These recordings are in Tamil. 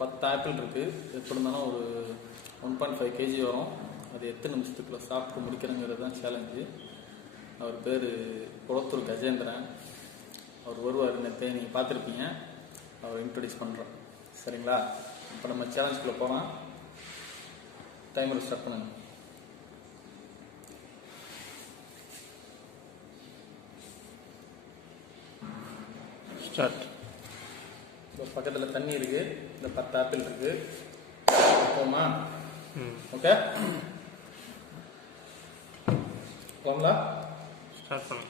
10 ஆப்பிள் இருக்குது. எப்படி இருந்தாலும் ஒரு 1.5 kg வரும். அது எத்தனை நிமிஷத்துக்குள்ள சாப்பிட்டு முடிக்கிறேங்கிறது தான் சேலஞ்சு. அவர் பேர் குளத்தூர் கஜேந்திரன். அவர் வருவார், நேற்று நீங்கள் பார்த்துருப்பீங்க. அவர் இன்ட்ரடியூஸ் பண்ணுறோம். சரிங்களா? இப்போ நம்ம சேலஞ்சுக்குள்ளே போகலாம். டைமர் ஸ்டார்ட் பண்ணுங்க. ஸ்டார்ட். இப்போ பக்கத்தில் தண்ணி இருக்குது, இந்த 10 ஆப்பிள் இருக்குது. போமா? ஓகே, போங்களா? ஸ்டார்ட் பண்ணு.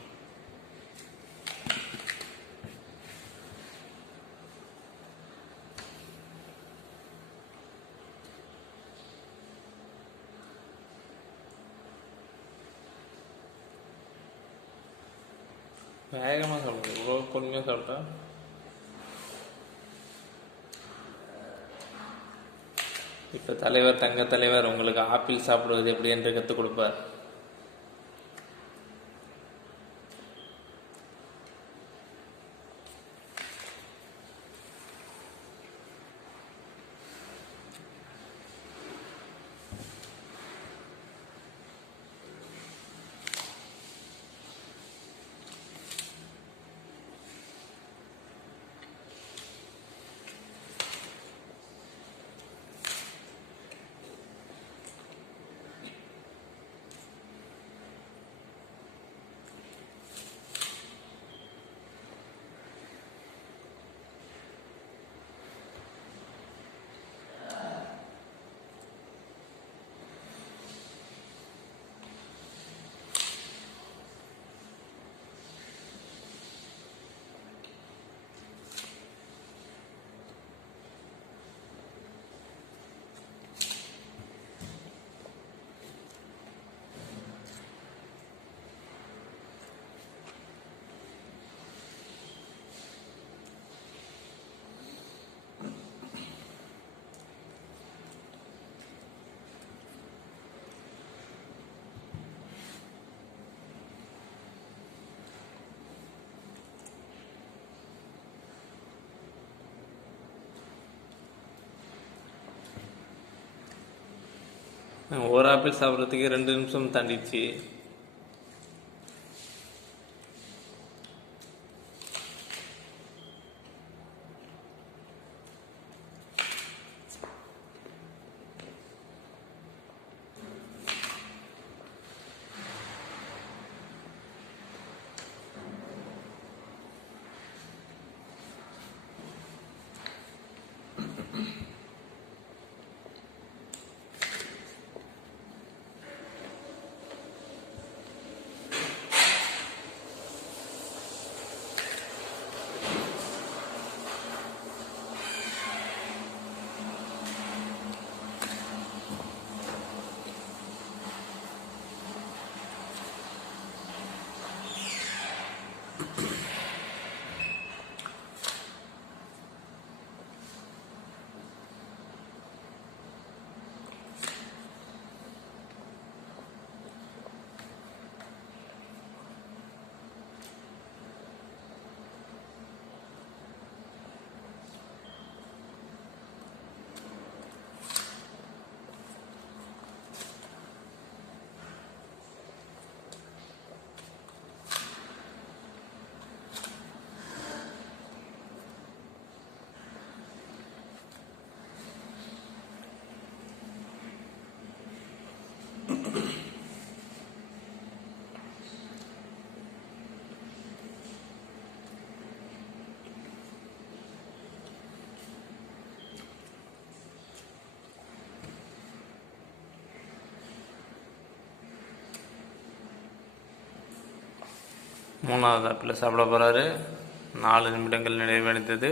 வேகமாக சாப்பிடுது, இவ்வளோ பொறுமையாக சாப்பிட்டா. இப்போ தலைவர், தங்க தலைவர் உங்களுக்கு ஆப்பிள் சாப்பிடுவது எப்படி என்று கற்றுக் கொடுப்பார். ஒரு ஆப்பிள் சாப்பிட்றதுக்கு 2 நிமிஷம் தாண்டிடுச்சு. மூணாவது ஆப்பிள் சாப்பிட போகிறாரு. 4 நிமிடங்கள் நிறைவடைந்தது.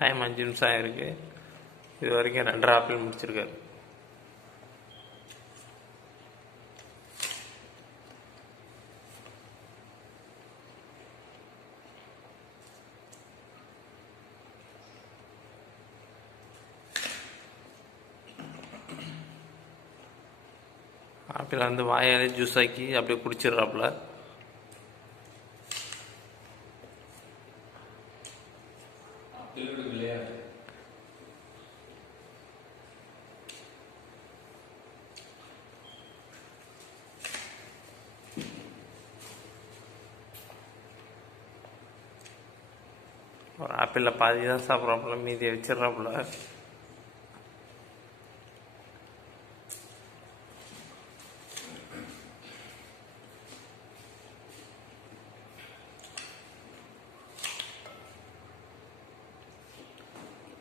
டைம் 5 நிமிஷம் ஆகிருக்கு. இது வரைக்கும் 2.5 ஆப்பிள் முடிச்சிருக்காரு. ஆப்பிள் வந்து வாயாலே ஜூஸ் ஆக்கி அப்படியே குடிச்சிடுறாப்புல. ஒரு ஆப்பிளில் பாதி தான் சாப்பிட்றாப்புல, மீதியை வச்சிடறாப்புல.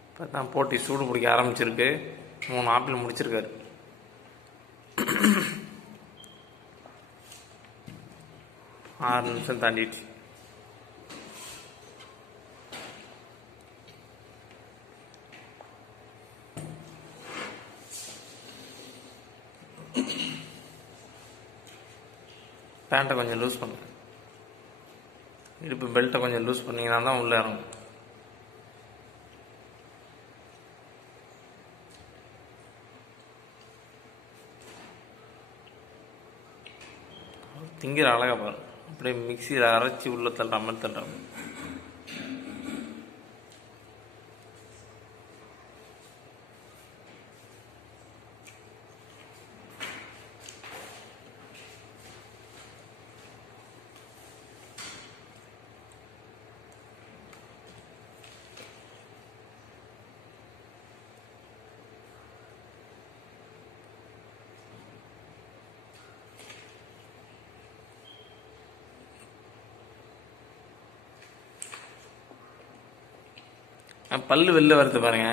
இப்போ தான் போட்டி சூடு பிடிக்க ஆரம்பிச்சிருக்கு. 3 ஆப்பிள் முடிச்சிருக்காரு. ஆறு நிமிஷம் தாண்டிடுச்சு. பேண்ட்டை கொஞ்சம் லூஸ் பண்ணு. இடுப்பு பெல்ட்டை கொஞ்சம் லூஸ் பண்ணிங்கன்னா தான் உள்ளே இறங்கும். திங்கிற அழகா பாரு. அப்படியே மிக்சியில் அரைச்சி உள்ள தள்ளுற மாதிரி தள்ளுறாங்க. பல்லு வெளில வருது பாருங்க.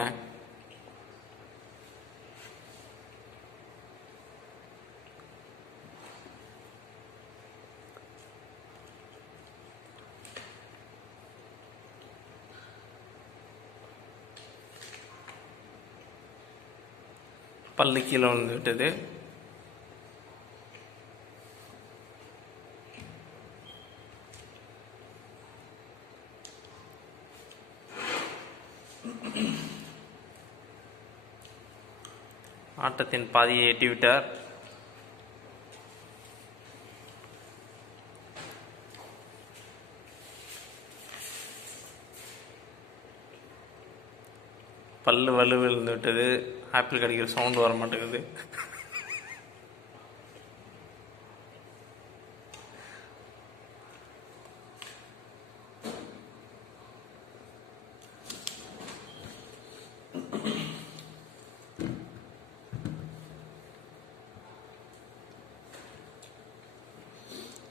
பல்லு கீழே வந்து விட்டது. ஆட்டத்தின் பாதியை எட்டிவிட்டார். பல்லு வலு விழுந்து விட்டது. ஆப்பிள் கடிக்கிற சவுண்ட் வர மாட்டேங்குது.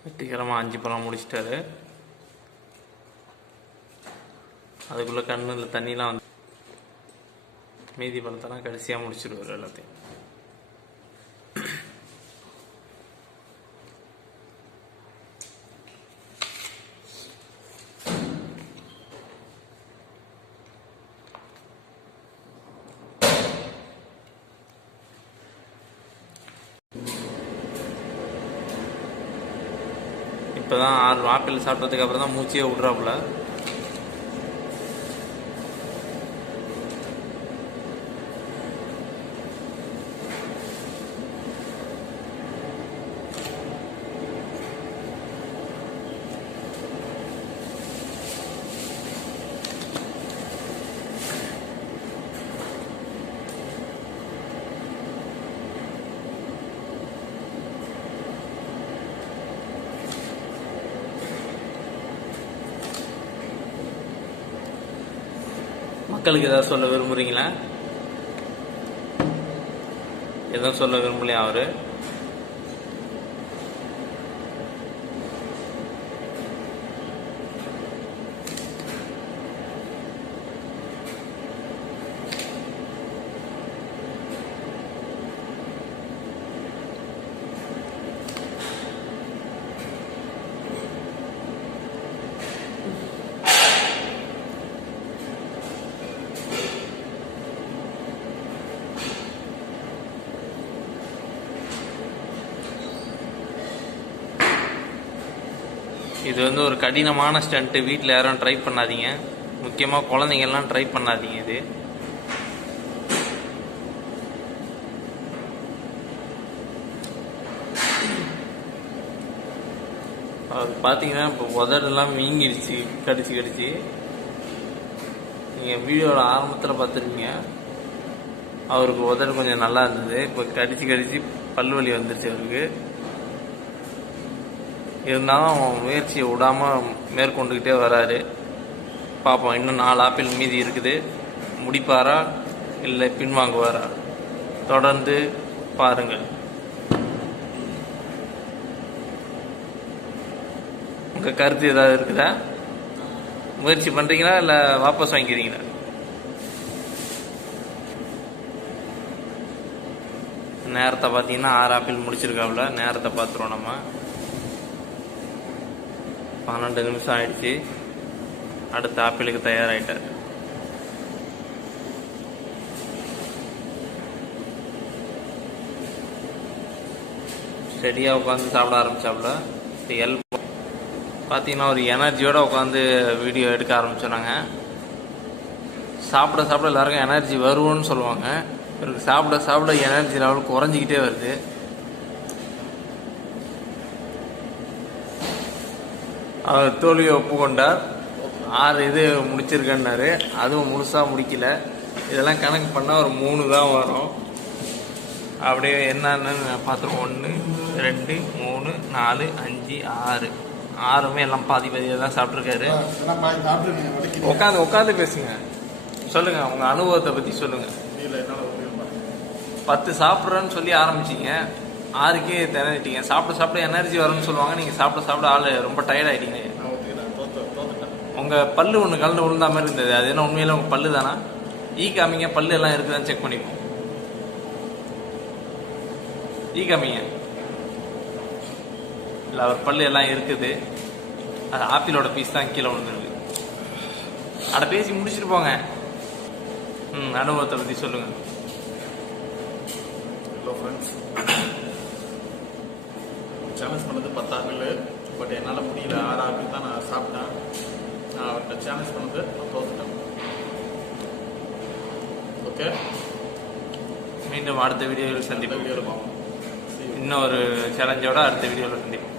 வெற்றிகரமாக 5 பழம் முடிச்சிட்டாரு. அதுக்குள்ளே கண்ணில் தண்ணிலாம் வந்து மீதி பழத்தெல்லாம் கடைசியாக முடிச்சிடுவார் எல்லாத்தையும். இப்போ தான் 6 ஆப்பிள் சாப்பிட்டதுக்கு அப்புறம் தான் மூச்சியே விட்றாப்புல. மக்களுக்கு ஏதாவது சொல்ல விரும்புகிறீங்களா? எதுவும் சொல்ல விரும்பலையா அவரு? இது வந்து ஒரு கடினமான ஸ்டண்ட்டு, வீட்டில் யாரும் ட்ரை பண்ணாதீங்க, முக்கியமாக குழந்தைங்கள்லாம் ட்ரை பண்ணாதீங்க. இது அது பார்த்தீங்கன்னா இப்போ உதடெல்லாம் வீங்கிடுச்சு கடிச்சு. நீங்கள் வீடியோவில் ஆரம்பத்தில் பார்த்துருப்பீங்க, அவருக்கு உதடு கொஞ்சம் நல்லா இருந்தது. இப்போ கடிச்சு பல்லு வலி வந்துருச்சு அவருக்கு. இருந்தாலும் முயற்சியை விடாமல் மேற்கொண்டுக்கிட்டே வராரு. பார்ப்போம், இன்னும் 4 ஆப்பிள் மீதி இருக்குது. முடிப்பாரா இல்லை பின்வாங்குவாரா? தொடர்ந்து பாருங்கள். உங்கள் கருத்து ஏதாவது இருக்குதா? முயற்சி பண்ணுறீங்களா இல்லை வாபஸ் வாங்கிக்கிறீங்களா? நேரத்தை பார்த்தீங்கன்னா 6 ஆப்பிள் முடிச்சிருக்காப்புல. நேரத்தை பார்த்துருவோம் நம்ம. 12 நிமிஷம் ஆயிடுச்சு. அடுத்த ஆப்பிளுக்கு தயாராகிட்டார். ஸ்டெடியாக உட்காந்து சாப்பிட ஆரம்பிச்சாப்புல. ஹெல்ப் பார்த்தீங்கன்னா ஒரு எனர்ஜியோடு உட்காந்து வீடியோ எடுக்க ஆரம்பிச்சோன்னாங்க. சாப்பிட எல்லாருக்கும் எனர்ஜி வருவோன்னு சொல்லுவாங்க. இவருக்கு சாப்பிட எனர்ஜி லெவல் குறைஞ்சிக்கிட்டே வருது. அவர் தோல்வியை ஒப்புக்கொண்டார். 6 இது முடிச்சிருக்கேன்னாரு. அதுவும் முழுசாக முடிக்கல. இதெல்லாம் கணக்கு பண்ணால் ஒரு 3 தான் வரும். அப்படியே என்னன்னு பார்த்துருவோம். 1 2 3 4 5 6 6மே எல்லாம் பாதியாக தான் சாப்பிட்ருக்காரு. உட்காந்து பேசுங்க, சொல்லுங்க உங்க அனுபவத்தை பற்றி சொல்லுங்க. 10 சாப்பிட்றேன்னு சொல்லி ஆரம்பிச்சிங்க, 6க்கே திணறிட்டீங்க. சாப்பிட எனர்ஜி வரும்னு சொல்லுவாங்க. நீங்கள் சாப்பிட ஆள் ரொம்ப டயர்ட் ஆகிட்டீங்க. உங்கள் பல்லு ஒன்று கலந்து விழுந்தா மாதிரி இருந்தது. அது என்ன உண்மையில உங்கள் பல்லு தானா? காமிங்க, பல்லு எல்லாம் இருக்குதான்னு செக் பண்ணிப்போம். காமிங்க. இல்லை, அவர் பல்லு எல்லாம் இருக்குது. அது ஆப்பிளோட பீஸ் தான் கீழே விழுந்துருக்கு. அட பேசி முடிச்சுட்டு போங்க. அனுபவத்தை பற்றி சொல்லுங்க. ஹலோ ஃப்ரெண்ட்ஸ், சேலஞ்ச் பண்ணது 10 ஆப்பிள். பட் என்னால் முடியல. 6 ஆப்பிள் தான் நான் சாப்பிட்டேன். நான் அவர்கிட்ட சேலஞ்ச் பண்ணது நான் தோத்துட்டேன். ஓகே, மீண்டும் அடுத்த வீடியோவில் சந்திப்போம். வீடியோ இருக்கும். இன்னொரு சேலஞ்சோட அடுத்த வீடியோவில் சந்திப்போம்.